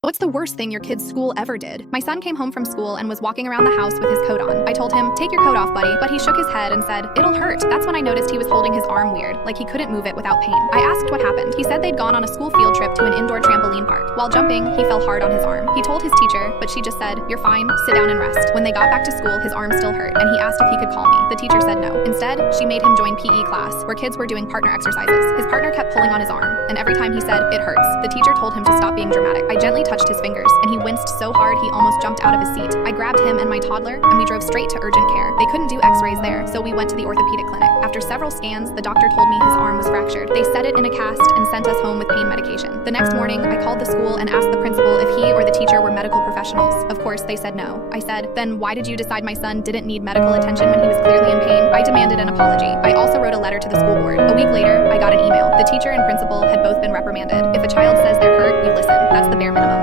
What's the worst thing your kid's school ever did? My son came home from school and was walking around the house with his coat on. I told him, "Take your coat off, buddy," but he shook his head and said, "It'll hurt." That's when I noticed he was holding his arm weird, like he couldn't move it without pain. I asked what happened. He said they'd gone on a school field trip to an indoor trampoline park. While jumping, he fell hard on his arm. He told his teacher, but she just said, "You're fine, sit down and rest." When they got back to school, his arm still hurt, and he asked if he could call me. The teacher said no. Instead, she made him join PE class, where kids were doing partner exercises. His partner kept pulling on his arm, and every time he said, "It hurts," the teacher told him to stop being dramatic. I gently touched his fingers, and he winced so hard he almost jumped out of his seat. I grabbed him and my toddler, and we drove straight to urgent care. They couldn't do x-rays there, so we went to the orthopedic clinic. After several scans, the doctor told me his arm was fractured. They set it in a cast and sent us home with pain medication. The next morning, I called the school and asked the principal if he or the teacher were medical professionals. Of course, they said no. I said, "Then why did you decide my son didn't need medical attention when he was clearly in pain?" I demanded an apology. I also wrote a letter to the school board. A week later, I got an email. The teacher and principal had both been reprimanded. If a child says they're hurt, you listen. That's the bare minimum.